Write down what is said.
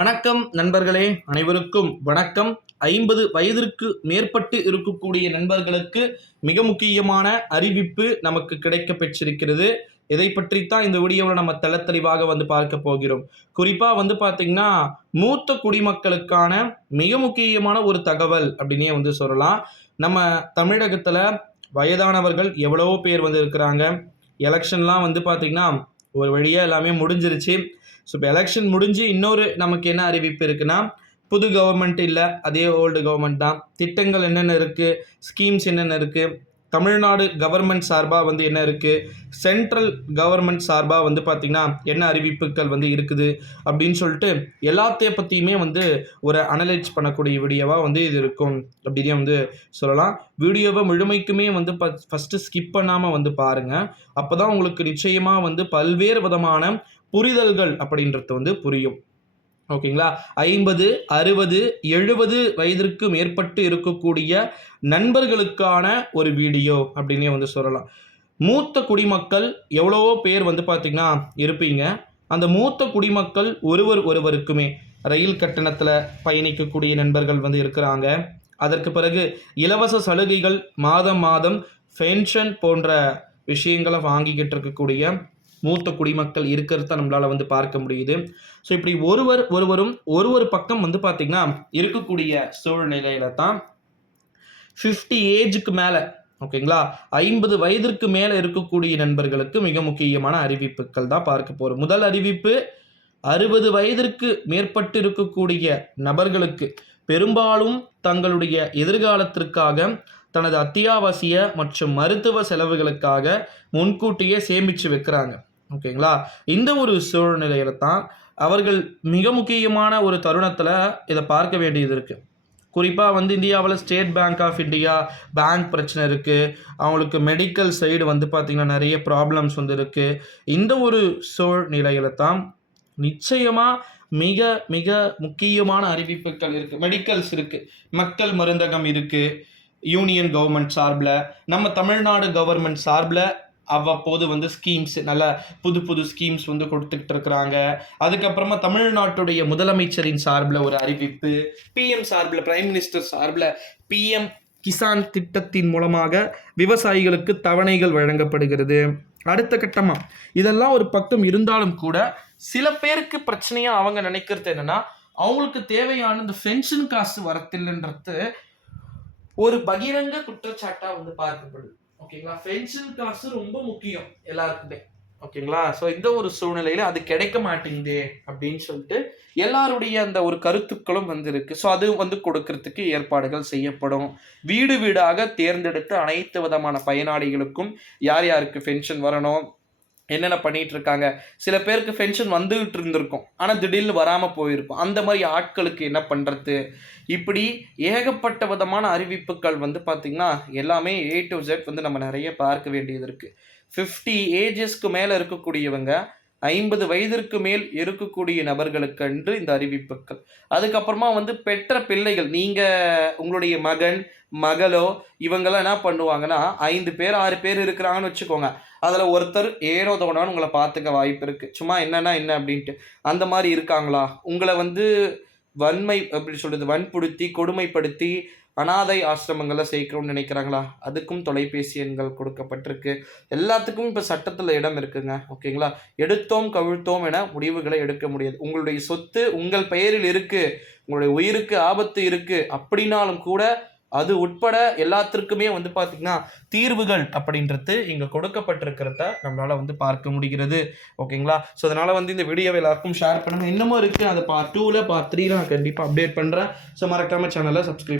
வணக்கம் நண்பர்களே அனைவருக்கும் வணக்கம். ஐம்பது வயதிற்கு மேற்பட்டு இருக்கக்கூடிய நண்பர்களுக்கு மிக முக்கியமான அறிவிப்பு நமக்கு கிடைக்க பெற்றிருக்கிறது. இதை பற்றித்தான் இந்த வீடியோவில் நம்ம தெள்ளத்தெளிவாக வந்து பார்க்க போகிறோம். குறிப்பாக வந்து பார்த்திங்கன்னா மூத்த குடிமக்களுக்கான மிக முக்கியமான ஒரு தகவல் அப்படின்னே வந்து சொல்லலாம். நம்ம தமிழகத்தில் வயதானவர்கள் எவ்வளவோ பேர் வந்து இருக்கிறாங்க. எலெக்ஷன்லாம் வந்து பார்த்திங்கன்னா ஒரு வழியாக எல்லாமே முடிஞ்சிருச்சு. ஸோ இப்போ எலெக்ஷன் முடிஞ்சு இன்னொரு நமக்கு என்ன அறிவிப்பு இருக்குன்னா புது கவர்மெண்ட் இல்லை அதே ஓல்டு கவர்மெண்ட் தான். திட்டங்கள் என்னென்ன இருக்குது ஸ்கீம்ஸ் என்னென்ன இருக்குது தமிழ்நாடு கவர்மெண்ட் சார்பாக வந்து என்ன இருக்குது சென்ட்ரல் கவர்மெண்ட் சார்பாக வந்து பார்த்திங்கன்னா என்ன அறிவிப்புகள் வந்து இருக்குது? அப்படின்னு சொல்லிட்டு எல்லாத்தைய பற்றியுமே வந்து ஒரு அனலைஸ் பண்ணக்கூடிய வீடியோவாக வந்து இது இருக்கும். அப்படின்னு வந்து சொல்லலாம். வீடியோவை முழுமைக்குமே வந்து ப ஃபஸ்ட்டு ஸ்கிப் பண்ணாமல் வந்து பாருங்கள் அப்போ தான் உங்களுக்கு நிச்சயமாக வந்து பல்வேறு விதமான புரிதல்கள் அப்படின்றது வந்து புரியும். ஓகேங்களா? ஐம்பது அறுபது எழுபது வயதிற்கு மேற்பட்டு இருக்கக்கூடிய நண்பர்களுக்கான ஒரு வீடியோ அப்படின்னே வந்து சொல்லலாம். மூத்த குடிமக்கள் எவ்வளவோ பேர் வந்து பார்த்திங்கன்னா இருப்பீங்க. அந்த மூத்த குடிமக்கள் ஒருவர் ஒருவருக்குமே ரயில் கட்டணத்தில் பயணிக்கக்கூடிய நண்பர்கள் வந்து இருக்கிறாங்க. அதற்கு பிறகு இலவச சலுகைகள் மாதம் மாதம் பென்ஷன் போன்ற விஷயங்களை வாங்கிக்கிட்டு இருக்கக்கூடிய மூத்த குடிமக்கள் இருக்கிறத நம்மளால் வந்து பார்க்க முடியுது. ஸோ இப்படி ஒருவர் ஒருவரும் ஒரு ஒரு பக்கம் வந்து பார்த்திங்கன்னா இருக்கக்கூடிய சூழ்நிலையில தான் ஃபிஃப்டி ஏஜுக்கு மேலே ஓகேங்களா ஐம்பது வயதிற்கு மேலே இருக்கக்கூடிய நண்பர்களுக்கு மிக முக்கியமான அறிவிப்புகள் தான் பார்க்க போகிறோம் முதல் அறிவிப்பு அறுபது வயதிற்கு மேற்பட்டு இருக்கக்கூடிய நபர்களுக்கு பெரும்பாலும் தங்களுடைய எதிர்காலத்திற்காக தனது அத்தியாவசிய மற்றும் மருத்துவ செலவுகளுக்காக முன்கூட்டியே சேமித்து வைக்கிறாங்க. ஓகேங்களா? இந்த ஒரு சூழ்நிலையில தான் அவர்கள் மிக முக்கியமான ஒரு தருணத்தில் இதை பார்க்க வேண்டியது இருக்குது குறிப்பாக வந்து இந்தியாவில் State Bank of India bank பிரச்சனை இருக்குது அவங்களுக்கு மெடிக்கல் சைடு வந்து பார்த்திங்கன்னா நிறைய ப்ராப்ளம்ஸ் வந்து இருக்குது இந்த ஒரு சூழ்நிலையில தான் நிச்சயமாக மிக மிக முக்கியமான அறிவிப்புகள் இருக்குது மெடிக்கல்ஸ் இருக்குது மக்கள் மருந்தகம் இருக்குது யூனியன் கவர்மெண்ட் சார்பில் நம்ம தமிழ்நாடு கவர்மெண்ட் சார்பில் அவ்வப்போது வந்து ஸ்கீம்ஸ் நல்ல புது புது ஸ்கீம்ஸ் வந்து கொடுத்துக்கிட்டு இருக்கிறாங்க. அதுக்கப்புறமா தமிழ்நாட்டுடைய முதலமைச்சரின் சார்பில் ஒரு அறிவிப்பு பிஎம் சார்பில் பிரைம் மினிஸ்டர் சார்பில் பிஎம் கிசான் திட்டத்தின் மூலமாக விவசாயிகளுக்கு தவணைகள் வழங்கப்படுகிறது. அடுத்த கட்டமாக இதெல்லாம் ஒரு பக்கம் இருந்தாலும் கூட சில பேருக்கு பிரச்சனையாக அவங்க நினைக்கிறது என்னன்னா அவங்களுக்கு தேவையான இந்த பென்ஷன் காசு வரத்தில்லைன்றது ஒரு பகிரங்க குற்றச்சாட்டாக வந்து பார்க்கப்படுது. ஓகேங்களா? பென்ஷன் காசு ரொம்ப முக்கியம் எல்லாருக்குமே. ஓகேங்களா? ஸோ இந்த ஒரு சூழ்நிலையில் அது கிடைக்க மாட்டேங்குதே அப்படின்னு சொல்லிட்டு எல்லாருடைய அந்த ஒரு கருத்துக்களும் வந்திருக்கு. ஸோ அது வந்து கொடுக்கறதுக்கு ஏற்பாடுகள் செய்யப்படும். வீடு வீடாக தேர்ந்தெடுத்து அனைத்து விதமான பயனாளிகளுக்கும் யார் யாருக்கு பென்ஷன் வரணும்? என்னென்ன பண்ணிட்டு இருக்காங்க சில பேருக்கு பென்ஷன் வந்துகிட்டு இருந்திருக்கும் ஆனால் திடீர்னு வராமல் போயிருக்கும். அந்த மாதிரி ஆட்களுக்கு என்ன பண்ணுறது இப்படி ஏகப்பட்ட விதமான அறிவிப்புகள் வந்து பார்த்திங்கன்னா எல்லாமே ஏ டு ஜெட் வந்து நம்ம நிறைய பார்க்க வேண்டியது இருக்குது ஃபிஃப்டி ஏஜஸ்க்கு மேலே இருக்கக்கூடியவங்க ஐம்பது வயதிற்கு மேல் இருக்கக்கூடிய நபர்களுக்கென்று இந்த அறிவிப்புகள். அதுக்கப்புறமா வந்து பெற்ற பிள்ளைகள் நீங்கள் உங்களுடைய மகன் மகளோ இவங்கெல்லாம் என்ன பண்ணுவாங்கன்னா ஐந்து பேர் ஆறு பேர் இருக்கிறாங்கன்னு வச்சுக்கோங்க. அதில் ஒருத்தர் ஏனோ தோணான்னு உங்களை பார்த்துக்க வாய்ப்பு இருக்குது சும்மா என்னன்னா என்ன அப்படின்ட்டு. அந்த மாதிரி இருக்காங்களா? உங்களை வந்து வன்மை எப்படி சொல்கிறது வன்புடுத்தி கொடுமைப்படுத்தி அனாதை ஆசிரமங்களை சேர்க்கணும்னு நினைக்கிறாங்களா? அதுக்கும் தொலைபேசி எண்கள் கொடுக்கப்பட்டிருக்கு. எல்லாத்துக்கும் இப்போ சட்டத்தில் இடம் இருக்குங்க. ஓகேங்களா? எடுத்தோம் கவிழ்த்தோம் என முடிவுகளை எடுக்க முடியாது. உங்களுடைய சொத்து உங்கள் பெயரில் இருக்குது உங்களுடைய உயிருக்கு ஆபத்து இருக்குது அப்படின்னாலும் கூட அது உட்பட எல்லாத்திற்குமே வந்து பார்த்திங்கன்னா தீர்வுகள் அப்படின்றது இங்கே கொடுக்கப்பட்டிருக்கிறத நம்மளால் வந்து பார்க்க முடிகிறது. ஓகேங்களா? ஸோ அதனால் வந்து இந்த வீடியோவை எல்லாருக்கும் ஷேர் பண்ணுங்கள் இன்னமும் இருக்குது அதை பார்ட் டூவில் பார்ட் த்ரீல நான் கண்டிப்பாக அப்டேட் பண்ணுறேன் ஸோ மறக்காமல் சேனலை சப்ஸ்கிரைப்